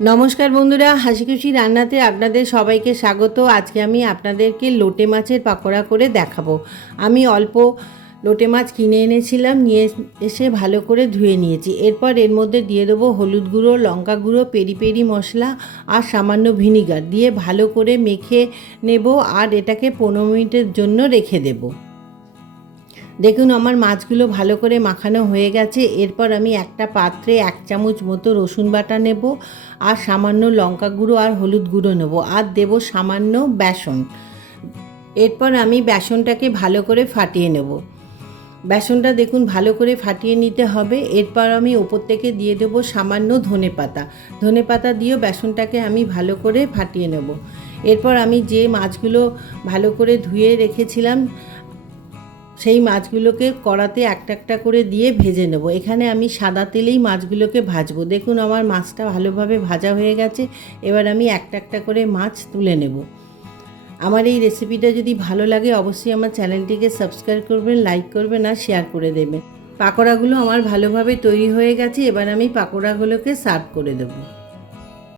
নমস্কার বন্ধুরা, হাসি খুশি রান্নাতে আপনাদের সবাইকে স্বাগত। আজকে আমি আপনাদেরকে লোটে মাছের পাকোড়া করে দেখাবো। আমি অল্প লোটে মাছ কিনে এনেছিলাম, নিয়ে এসে ভালো করে ধুয়ে নিয়েছি। এরপর এর মধ্যে দিয়ে দেবো হলুদ গুঁড়ো, লঙ্কা গুঁড়ো, পেরি পেরি মশলা আর সামান্য ভিনিগার। দিয়ে ভালো করে মেখে নেব আর এটাকে পনেরো মিনিটের জন্য রেখে দেবো। দেখুন, আমার মাছগুলো ভালো করে মাখানো হয়ে গেছে। এরপর আমি একটা পাত্রে এক চামচ মতো রসুন বাটা নেব আর সামান্য লঙ্কা গুঁড়ো আর হলুদ গুঁড়ো নেব আর দেব সামান্য বেসন। এরপর আমি বেসনটাকে ভালো করে ফাটিয়ে নেব। বেসনটা দেখুন, ভালো করে ফাটিয়ে নিতে হবে। এরপর আমি ওপর থেকে দিয়ে দেবো সামান্য ধনে পাতা। ধনে পাতা দিয়েও বেসনটাকে আমি ভালো করে ফাটিয়ে নেব। এরপর আমি যে মাছগুলো ভালো করে ধুয়ে রেখেছিলাম সেই মাছগুলোকে কড়াতে একটা একটা করে দিয়ে ভেজে নেব। এখানে আমি সাদা তেলেই মাছগুলোকে ভাজবো। দেখুন আমার মাছটা ভালোভাবে ভাজা হয়ে গেছে। এবার আমি একটা একটা করে মাছ তুলে নেব। আমার এই রেসিপিটা যদি ভালো লাগে, অবশ্যই আমার চ্যানেলটিকে সাবস্ক্রাইব করবেন, লাইক করবেন আর শেয়ার করে দেবেন। পাকোড়াগুলো আমার ভালোভাবে তৈরি হয়ে গেছে। এবার আমি পাকোড়াগুলোকে সার্ভ করে দেবো।